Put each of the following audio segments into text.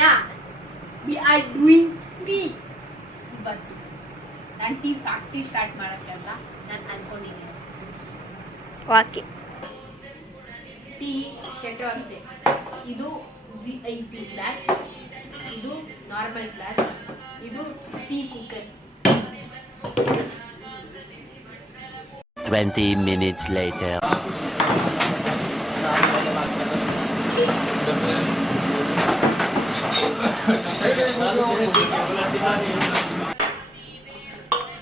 ಅಣ್ಣ we are doing tea. ಗೊತ್ತು ನಾನು ಟೀ ಫ್ಯಾಕ್ಟ್ರಿ ಸ್ಟಾರ್ಟ್ ಮಾಡೋಕ್ಕೆ ಅಂತ ನಾನು ಅನ್ಕೊಂಡಿದ್ದೀನಿ. ಓಕೆ, ಟೀ ಸೆಟ್ ಆಗಿದೆ. ಇದು VIP ಗ್ಲಾಸ್, ಇದು ನಾರ್ಮಲ್ ಗ್ಲಾಸ್, ಇದು ಟೀ ಕುಕ್ಕರ್. 20 minutes later.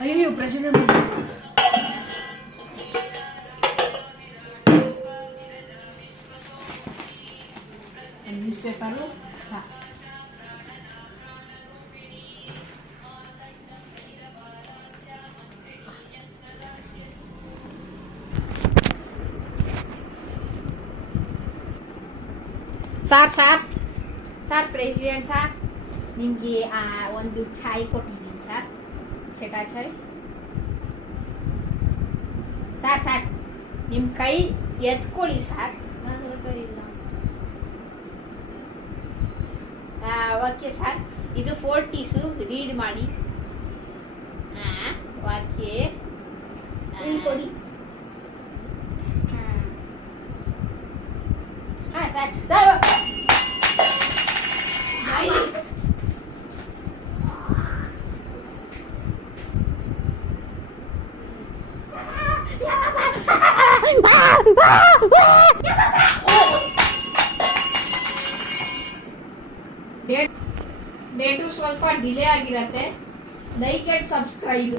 ಅಯ್ಯೋ president news paper. Sir president sir, ನಿಮಗೆ ಒಂದು ಚಾಯ್ ಕೊಟ್ಟಿದ್ದೀನಿ ಸರ್, ಚಟಾ ಚಾಯ್. ಸರ್ ನಿಮ್ಮ ಕೈ ಎತ್ಕೊಳ್ಳಿ ಸರ್. ನನ್ನ ಕೈ ಇಲ್ಲ. ಓಕೆ ಸರ್, ಇದು 4 ಟೀಸು ರೀಡ್ ಮಾಡಿ. ಓಕೆ ಕೊಡಿ. ಸರ್ ಡೇಟು ಸ್ವಲ್ಪ ಡಿಲೇ ಆಗಿರತ್ತೆ. Like and subscribe.